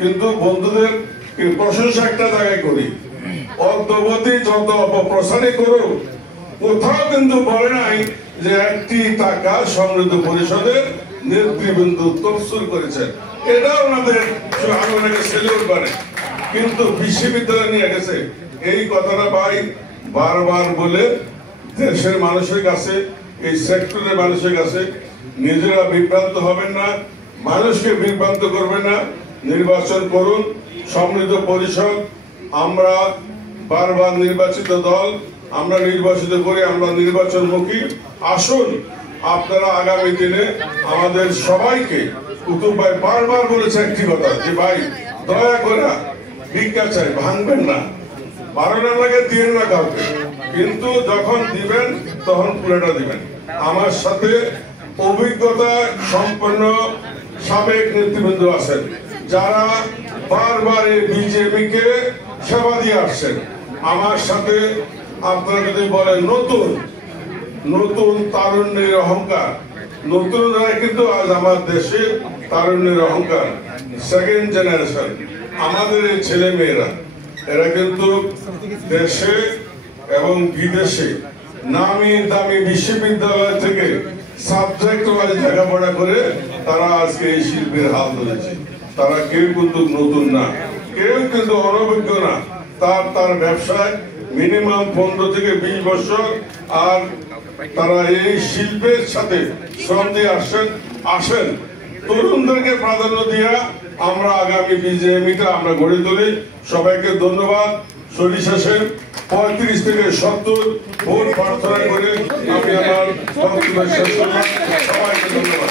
কিন্তু বন্ধুদের প্রশংসা একটা জায়গায় করি, অদ্যবধি যত অপপ্রচারই করুক কোথাও কিন্তু বলে নাই যে একটি টাকা সমৃদ্ধ পরিষদের নেতৃবৃন্দ তফসিল করেছেন। এটা ওনাদের ওনাকে সেলিউট করে, কিন্তু বিশ্ববিদ্যালয় নিয়ে গেছে এই কথাটা ভাই বারবার বলে দেশের মানুষের কাছে, এই সেক্টরের মানুষের কাছে নিজেরা বিভ্রান্ত হবেন না, মানুষকে বিভ্রান্ত করবেন না। নির্বাচন করুন, সমৃদ্ধ পরিষদ, আমরা বারবার নির্বাচিত দল, আমরা নির্বাচিত করি, আমরা নির্বাচনমুখী। আসুন আপনারা আগামী দিনে আমাদের সবাইকে, কুতুব ভাই বারবার বলেছে একটি কথা যে ভাই দয়া করে ভিক্ষা চাই, ভাঙবেন না, বারোটার লাগে দিন না কাউকে, কিন্তু যখন দিবেন তখন পুরোটা দিবেন। আমার সাথে অভিজ্ঞতা সম্পন্ন সাবেক নেতৃবৃন্দ আছেন যারা বারবার এই বিজেপিকে সেবা দিয়ে আসছেন। আমার সাথে আপনারা যদি বলেন নতুন নতুন তারুণ্যের অহংকার, নতুন কিন্তু আজ আমার দেশে তারুণ্যের অহংকার, সেকেন্ড জেনারেশন আমাদের এই ছেলে মেয়েরা, এরা কিন্তু দেশে এবং বিদেশে নামি দামি বিশ্ববিদ্যালয় থেকে সাবজেক্ট ওয়াইজ লেখাপড়া করে তারা আজকে এই শিল্পের হাল ধরেছে। তারা কেউ কিন্তু নতুন না, কেউ কিন্তু অনভিজ্ঞ না, তার ব্যবসায় মিনিমাম 15 থেকে 20 বছর, আর তারা এই শিল্পের সাথে শ্রম দিয়ে আসেন। তরুণদেরকে প্রাধান্য দিয়া আমরা আগামী বিজেপিটা আমরা গড়ে তুলি। সবাইকে ধন্যবাদ। সরিষা সেন 35 থেকে 70 ভোট প্রার্থনা করে আমি আমার বক্তব্য শেষ করলাম। সবাইকে ধন্যবাদ।